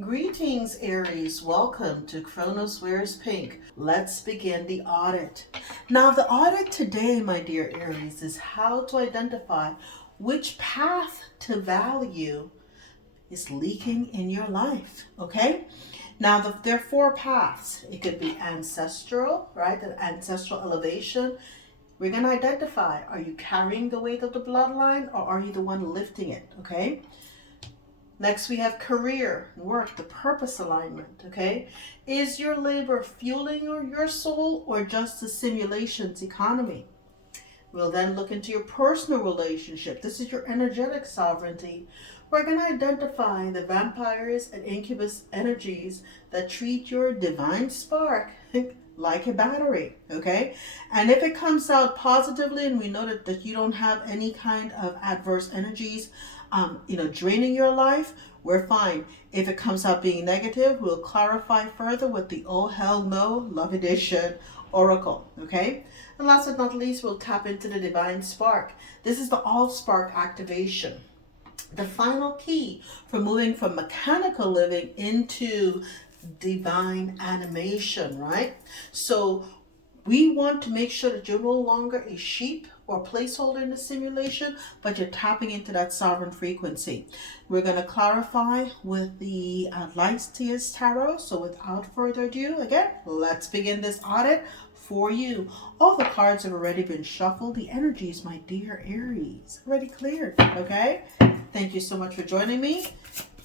Greetings, Aries. Welcome to Kronos Wears Pink. Let's begin the audit. Now, the audit today, my dear Aries, is how to identify which path to value is leaking in your life. Okay? Now, there are four paths. It could be ancestral, right? The ancestral elevation. We're going to identify, are you carrying the weight of the bloodline or are you the one lifting it? Okay? Next, we have career, work, the purpose alignment, okay? Is your labor fueling your soul or just the simulation's economy? We'll then look into your personal relationship. This is your energetic sovereignty. We're going to identify the vampires and incubus energies that treat your divine spark like a battery, okay? And if it comes out positively and we know that you don't have any kind of adverse energies, draining your life, we're fine. If it comes out being negative, we'll clarify further with the Oh Hell No Love Edition Oracle, okay? And last but not least, we'll tap into the divine spark. This is the all spark activation. The final key for moving from mechanical living into divine animation, right? So we want to make sure that you're no longer a sheep or placeholder in the simulation, but you're tapping into that sovereign frequency. We're going to clarify with the Lights Tears Tarot. So without further ado, again, let's begin this audit for you. All the cards have already been shuffled. The energies, my dear Aries, already cleared, okay? Thank you so much for joining me.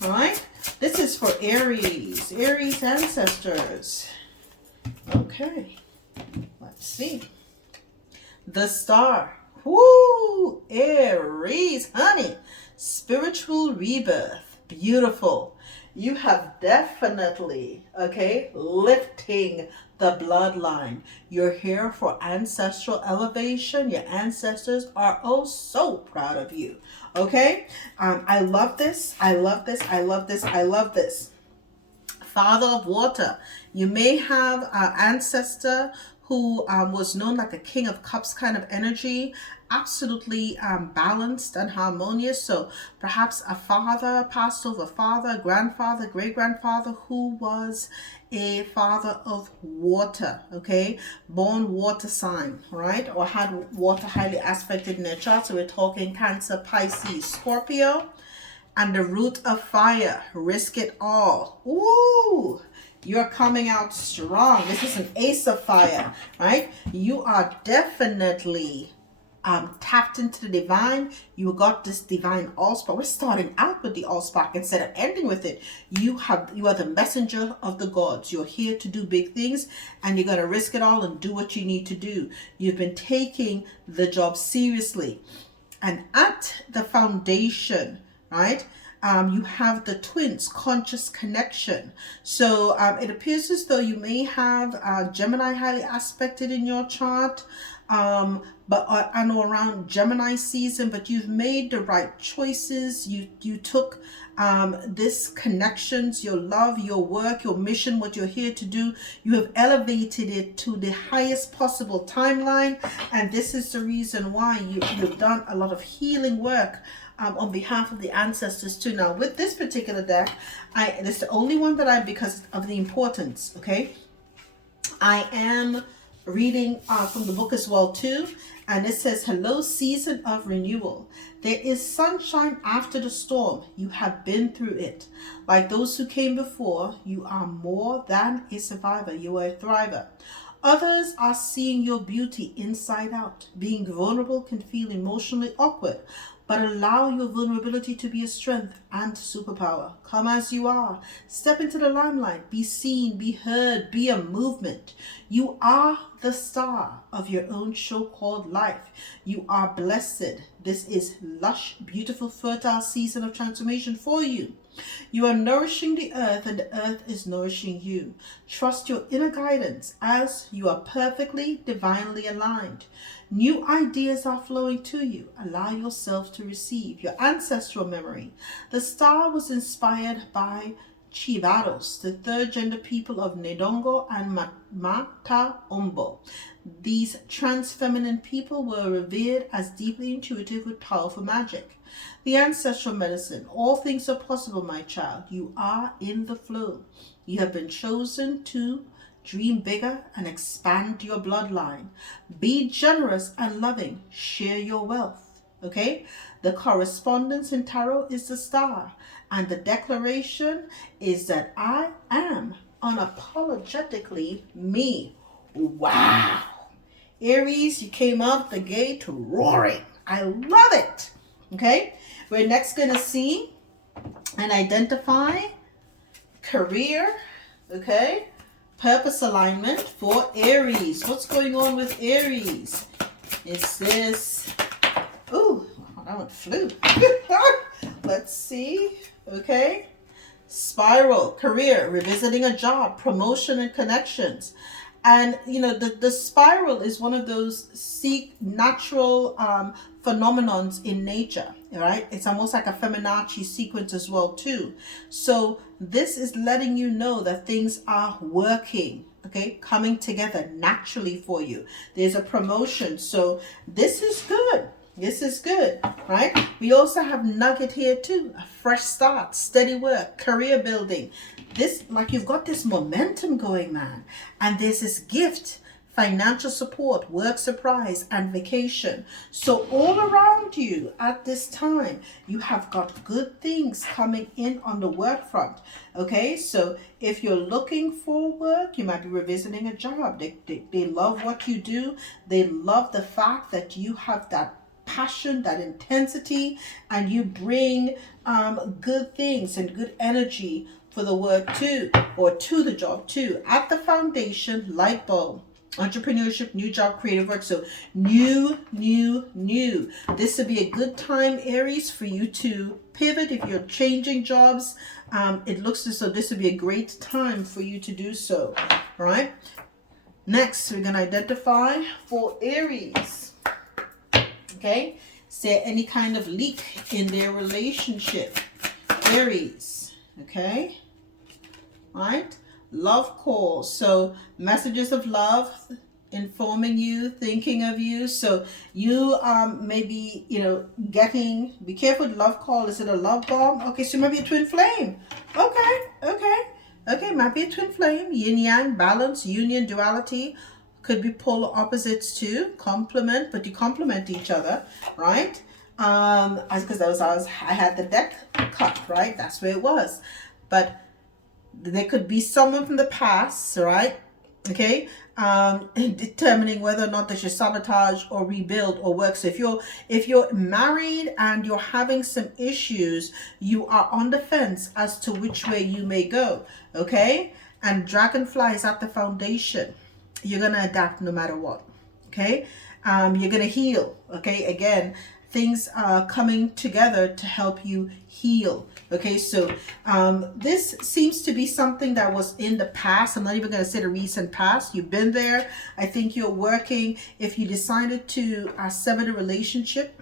All right, this is for Aries ancestors. Okay, let's see. The Star. Woo! Aries, honey. Spiritual rebirth. Beautiful. You have definitely, okay, lifting the bloodline. You're here for ancestral elevation. Your ancestors are oh so proud of you. Okay? I love this. I love this. I love this. I love this. Father of water. You may have an ancestor who was known like a King of Cups kind of energy, absolutely balanced and harmonious. So perhaps a father, past over father, grandfather, great-grandfather who was a father of water, okay? Born water sign, right? Or had water highly aspected in their chart. So we're talking Cancer, Pisces, Scorpio. And the root of fire, risk it all. Ooh! You're coming out strong. This is an ace of fire, right? You are definitely tapped into the divine. You got this divine allspark. We're starting out with the allspark instead of ending with it. You are the messenger of the gods. You're here to do big things, and you're going to risk it all and do what you need to do. You've been taking the job seriously. And at the foundation, right? You have the twins, conscious connection. So it appears as though you may have Gemini highly aspected in your chart, but I know around Gemini season, but you've made the right choices. You took this connections, your love, your work, your mission, what you're here to do. You have elevated it to the highest possible timeline, and this is the reason why you've done a lot of healing work on behalf of the ancestors too. Now with this particular deck, it's the only one that because of the importance, okay? I am reading from the book as well too, and it says, hello season of renewal. There is sunshine after the storm. You have been through it. Like those who came before, you are more than a survivor. You are a thriver. Others are seeing your beauty inside out. Being vulnerable can feel emotionally awkward, but allow your vulnerability to be a strength and superpower. Come as you are. Step into the limelight. Be seen, be heard, be a movement. You are the star of your own show called life. You are blessed. This is lush, beautiful, fertile season of transformation for you. You are nourishing the earth and the earth is nourishing you. Trust your inner guidance as you are perfectly, divinely aligned. New ideas are flowing to you. Allow yourself to receive your ancestral memory. The star was inspired by Chivaros, the third gender people of Nedongo and Mataombo. These trans feminine people were revered as deeply intuitive with powerful magic. The ancestral medicine. All things are possible, my child. You are in the flow. You have been chosen to dream bigger and expand your bloodline. Be generous and loving. Share your wealth. Okay? The correspondence in tarot is the star. And the declaration is that I am unapologetically me. Wow. Aries, you came out the gate roaring. I love it. Okay? We're next going to see and identify career, okay? Purpose alignment for Aries. What's going on with Aries? Is this, ooh, that one flew. Let's see, okay? Spiral, career, revisiting a job, promotion and connections. And, you know, the spiral is one of those natural phenomenons in nature, right? It's almost like a Fibonacci sequence as well, too. So this is letting you know that things are working, okay? Coming together naturally for you. There's a promotion. So this is good. This is good, right? We also have nugget here too. A fresh start, steady work, career building. This, like you've got this momentum going, man. And there's this gift, financial support, work surprise, and vacation. So all around you at this time, you have got good things coming in on the work front. Okay, so if you're looking for work, you might be revisiting a job. They love what you do. They love the fact that you have that passion, that intensity, and you bring good things and good energy for the work too, or to the job too. At the foundation, light bulb, entrepreneurship, new job, creative work. So new. This would be a good time, Aries, for you to pivot if you're changing jobs. It looks as though this would be a great time for you to do so. All right. Next, we're going to identify for Aries. Okay, is there any kind of leak in their relationship? Aries, okay, right? Love calls, so messages of love, informing you, thinking of you. So you maybe, you know, be careful with love call. Is it a love bomb? Okay, so maybe a twin flame. Okay, might be a twin flame. Yin yang, balance, union, duality. Could be polar opposites too. Complement, but you complement each other, right? Because I had the deck cut, right? That's where it was. But there could be someone from the past, right? Okay, determining whether or not they should sabotage or rebuild or work. So if you're married and you're having some issues, you are on the fence as to which way you may go. Okay, and dragonfly is at the foundation. You're going to adapt no matter what. Okay. You're going to heal. Okay. Again, things are coming together to help you heal. Okay. So this seems to be something that was in the past. I'm not even going to say the recent past. You've been there. I think you're working. If you decided to sever the relationship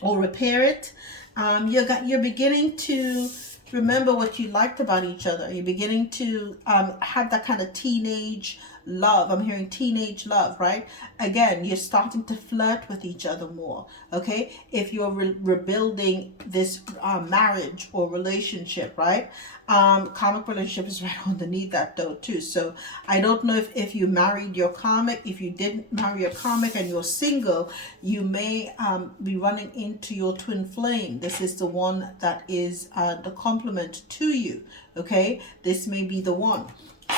or repair it, you're beginning to remember what you liked about each other. You're beginning to have that kind of teenage love. I'm hearing teenage love, right? Again, you're starting to flirt with each other more. Okay, if you're rebuilding this marriage or relationship, right? Karmic relationship is right underneath that though too. So I don't know if you married your karmic. If you didn't marry your karmic and you're single, you may be running into your twin flame. This is the one that is the complement to you. Okay, this may be the one.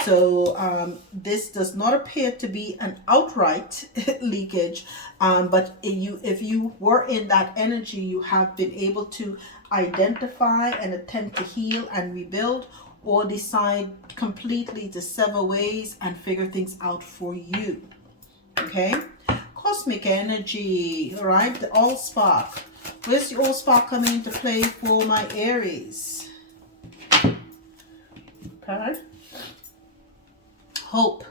So this does not appear to be an outright leakage, but if you were in that energy, you have been able to identify and attempt to heal and rebuild, or decide completely to sever ways and figure things out for you. Okay, cosmic energy. All right, the all spark. Where's the all spark coming into play for my Aries? Okay. Hope.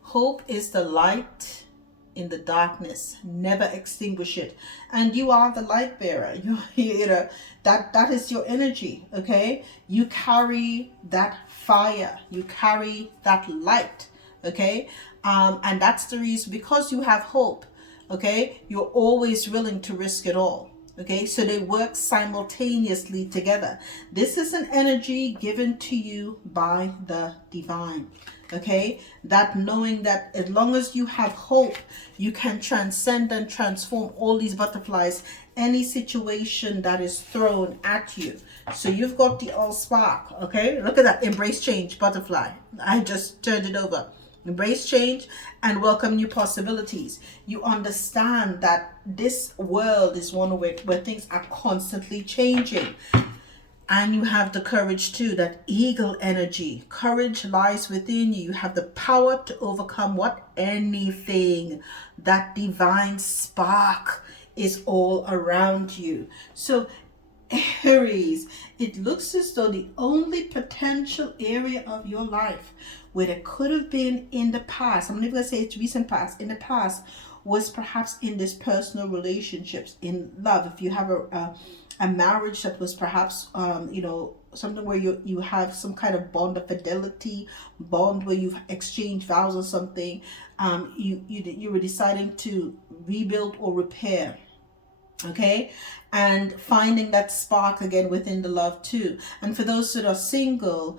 Hope is the light in the darkness. Never extinguish it. And you are the light bearer. You know, that is your energy. Okay. You carry that fire. You carry that light. Okay. And that's the reason, because you have hope. Okay. You're always willing to risk it all. Okay, so they work simultaneously together. This is an energy given to you by the divine. Okay, that knowing that as long as you have hope, you can transcend and transform all these butterflies, any situation that is thrown at you. So you've got the all spark. Okay, look at that, embrace change, butterfly. I just turned it over. Embrace change and welcome new possibilities. You understand that this world is one where things are constantly changing. And you have the courage too, that eagle energy. Courage lies within you. You have the power to overcome what? Anything. That divine spark is all around you. So Aries, it looks as though the only potential area of your life where it could have been in the past, I'm not even going to say it's recent past, in the past, was perhaps in this personal relationships, in love. If you have a marriage that was perhaps, something where you have some kind of bond of fidelity, bond where you've exchanged vows or something, you were deciding to rebuild or repair. Okay, and finding that spark again within the love too. And for those that are single,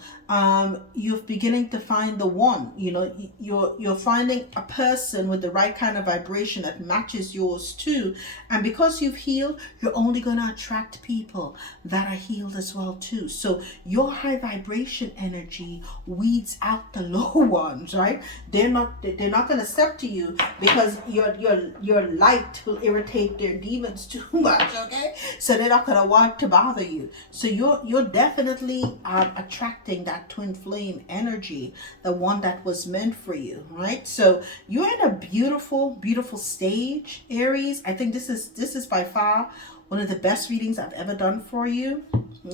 you're beginning to find the one. You're finding a person with the right kind of vibration that matches yours too. And because you've healed, you're only going to attract people that are healed as well too. So your high vibration energy weeds out the low ones, right? They're not going to step to you because your light will irritate their demons too much. Okay, so they're not going to want to bother you. So you're definitely attracting that twin flame energy, the one that was meant for you, right? So you're in a beautiful stage, Aries. I think this is by far one of the best readings I've ever done for you.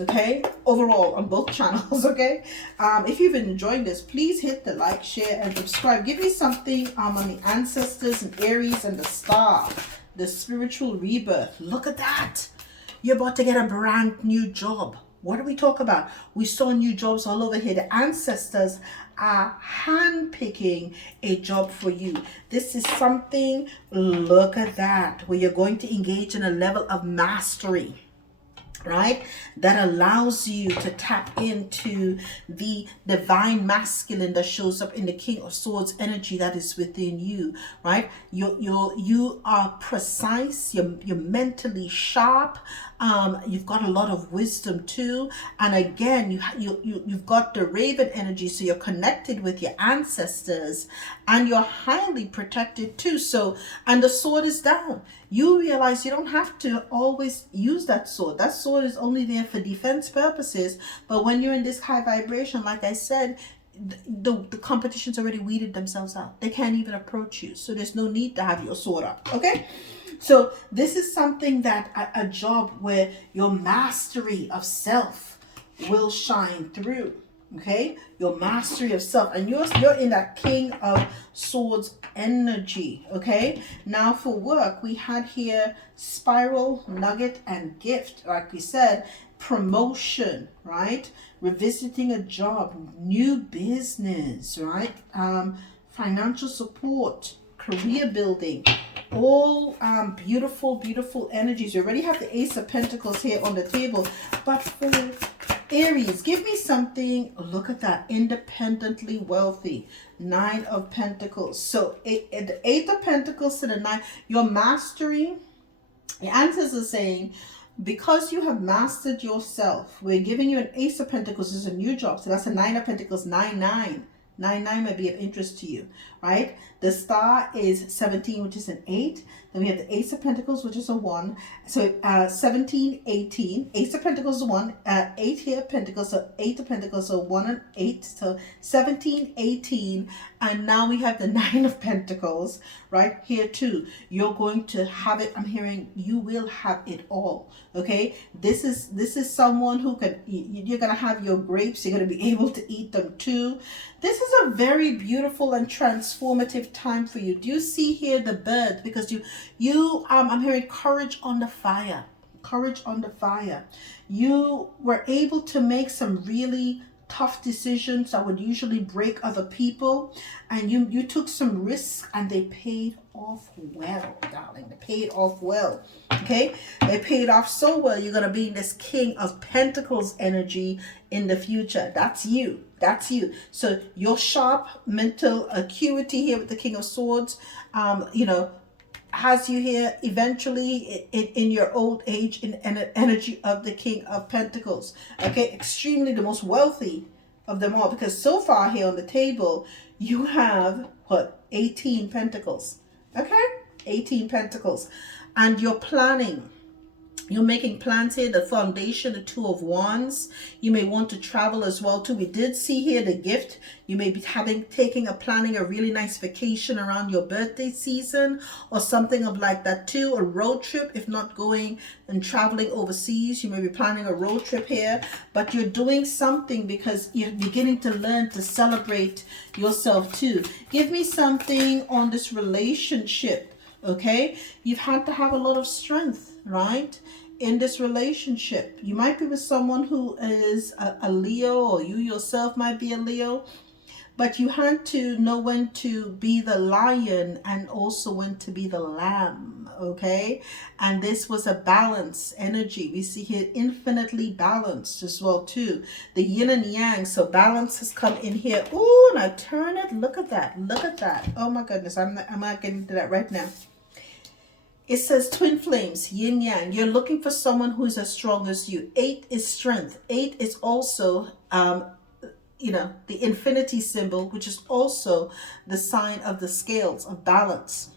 Okay, overall on both channels. Okay, if you've been enjoying this, please hit the like, share, and subscribe. Give me something on the ancestors and Aries and the star, the spiritual rebirth. Look at that. You're about to get a brand new job. What do we talk about? We saw new jobs all over here. The ancestors are handpicking a job for you. This is something, look at that, where you're going to engage in a level of mastery, right? That allows you to tap into the divine masculine that shows up in the King of Swords energy that is within you, right? You are precise. You're mentally sharp. You've got a lot of wisdom too. And again, you've got the Raven energy, so you're connected with your ancestors and you're highly protected too. So, and the sword is down. You realize you don't have to always use that sword. That sword is only there for defense purposes. But when you're in this high vibration, like I said, the competition's already weeded themselves out. They can't even approach you. So there's no need to have your sword up. Okay? So this is something that a job where your mastery of self will shine through. Okay, your mastery of self, and you're in that King of Swords energy. Okay, now for work, we had here spiral, nugget, and gift. Like we said, promotion, right? Revisiting a job, new business, right? Financial support, career building, all beautiful energies. You already have the Ace of Pentacles here on the table, but for Aries, give me something. Look at that, independently wealthy, Nine of Pentacles. So the Eight of Pentacles to the Nine, your mastery. The answers are saying, because you have mastered yourself, we're giving you an Ace of Pentacles. This is a new job. So that's a Nine of Pentacles, 9-9. 9-9 may be of interest to you, right? The star is 17, which is an 8. Then we have the Ace of Pentacles, which is a 1. So 17, 18. Ace of Pentacles is 1. 8 here, Pentacles. So 8 of Pentacles, so 1 and 8. So 17, 18. And now we have the 9 of Pentacles, right? Here too. You're going to have it. I'm hearing you will have it all, okay? This is someone who can, you're going to have your grapes. You're going to be able to eat them too. This is a very beautiful and transformative time for you. Do you see here the bird? Because I'm hearing courage on the fire. Courage on the fire. You were able to make some really tough decisions that would usually break other people, and you took some risks and they paid off well, darling. They paid off well. Okay, they paid off so well. You're going to be in this King of Pentacles energy in the future. That's you. That's you. So your sharp mental acuity here with the King of Swords, has you here eventually in your old age in energy of the King of Pentacles. Okay, extremely the most wealthy of them all, because so far here on the table you have what, 18 pentacles. Okay, 18 pentacles, and you're planning. You're making plans here, the foundation, the Two of Wands. You may want to travel as well too. We did see here the gift. You may be planning a really nice vacation around your birthday season or something of like that too. A road trip, if not going and traveling overseas. You may be planning a road trip here, but you're doing something because you're beginning to learn to celebrate yourself too. Give me something on this relationship. Okay, you've had to have a lot of strength, right, in this relationship. You might be with someone who is a Leo, or you yourself might be a Leo, but you had to know when to be the lion and also when to be the lamb. Okay, and this was a balanced energy. We see here infinitely balanced as well too, the yin and yang. So balance has come in here. Ooh, now turn it. Look at that. Look at that. Oh my goodness, I'm not getting into that right now. It says twin flames, yin yang. You're looking for someone who's as strong as you. 8 is strength. 8 is also, the infinity symbol, which is also the sign of the scales of balance.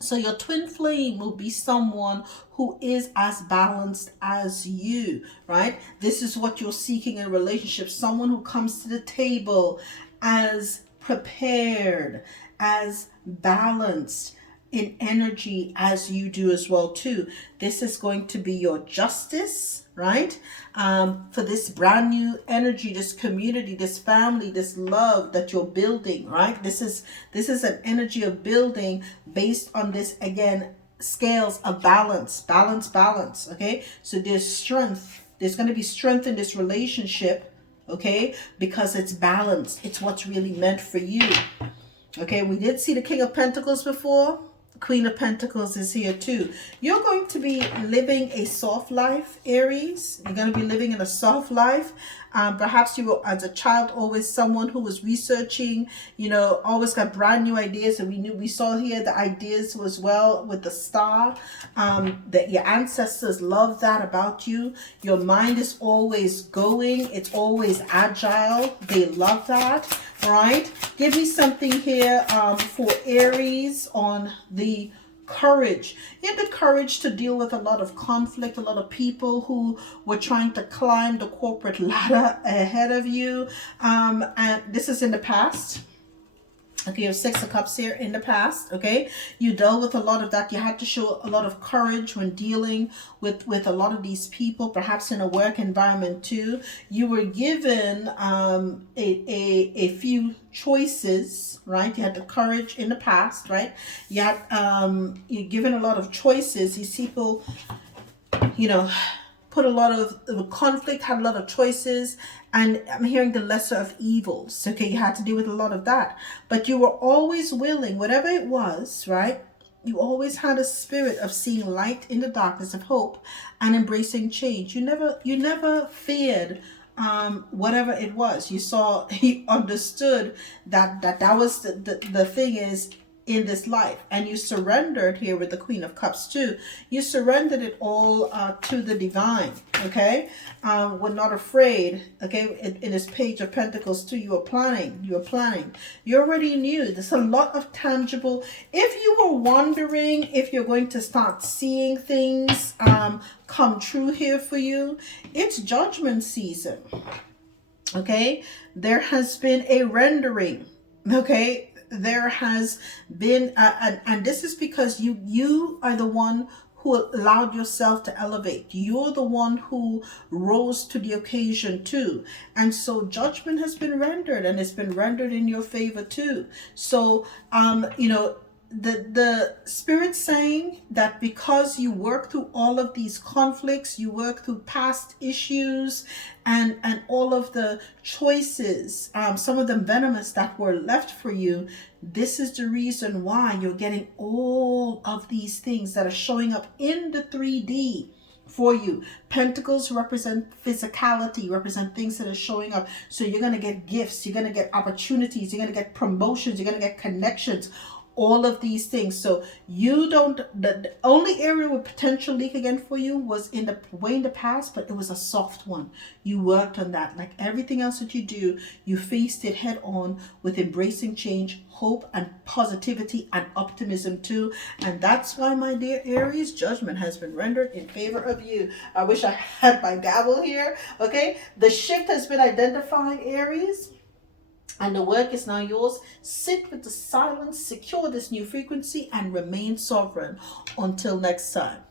So your twin flame will be someone who is as balanced as you, right? This is what you're seeking in a relationship. Someone who comes to the table as prepared, as balanced in energy as you do as well too. This is going to be your justice, right? For this brand new energy, this community, this family, this love that you're building, right? This is an energy of building based on this, again, scales of balance. Okay, so there's strength. There's going to be strength in this relationship, okay, because it's balanced. It's what's really meant for you. Okay, we did see the King of Pentacles before. Queen of Pentacles is here too. You're going to be living a soft life, Aries. You're going to be living in a soft life. Perhaps you were, as a child, always someone who was researching, always got brand new ideas. And we saw here the ideas as well with the star. That your ancestors love that about you. Your mind is always going. It's always agile. They love that, right? Give me something here for Aries on the courage. You had the courage to deal with a lot of conflict, a lot of people who were trying to climb the corporate ladder ahead of you. And this is in the past. Okay, you have 6 of Cups here in the past. Okay, you dealt with a lot of that. You had to show a lot of courage when dealing with a lot of these people, perhaps in a work environment too. You were given a few choices, right? You had the courage in the past, right? You had you're given a lot of choices. These people, put a lot of conflict, had a lot of choices, and I'm hearing the lesser of evils. Okay, you had to deal with a lot of that, but you were always willing, whatever it was, right? You always had a spirit of seeing light in the darkness, of hope, and embracing change. You never feared whatever it was. You understood that was the thing is in this life, and you surrendered here with the Queen of Cups too. You surrendered it all to the divine. Okay, we're not afraid. Okay, in this Page of Pentacles too, you were planning. You already knew. There's a lot of tangible. If you were wondering if you're going to start seeing things come true here for you, it's judgment season. Okay, there has been a rendering. Okay, there has been and this is because you are the one who allowed yourself to elevate. You're the one who rose to the occasion too, and so judgment has been rendered, and it's been rendered in your favor too. So the spirit saying that because you work through all of these conflicts, you work through past issues and all of the choices, some of them venomous, that were left for you, this is the reason why you're getting all of these things that are showing up in the 3D for you. Pentacles represent physicality, represent things that are showing up. So you're going to get gifts, you're going to get opportunities, you're going to get promotions, you're going to get connections, all of these things. So you don't, the only area with potential leak again for you was in the past, but it was a soft one. You worked on that. Like everything else that you do, you faced it head on with embracing change, hope and positivity and optimism too. And that's why, my dear Aries, judgment has been rendered in favor of you. I wish I had my gavel here. Okay, the shift has been identified, Aries, and the work is now yours. Sit with the silence, secure this new frequency, and remain sovereign. Until next time.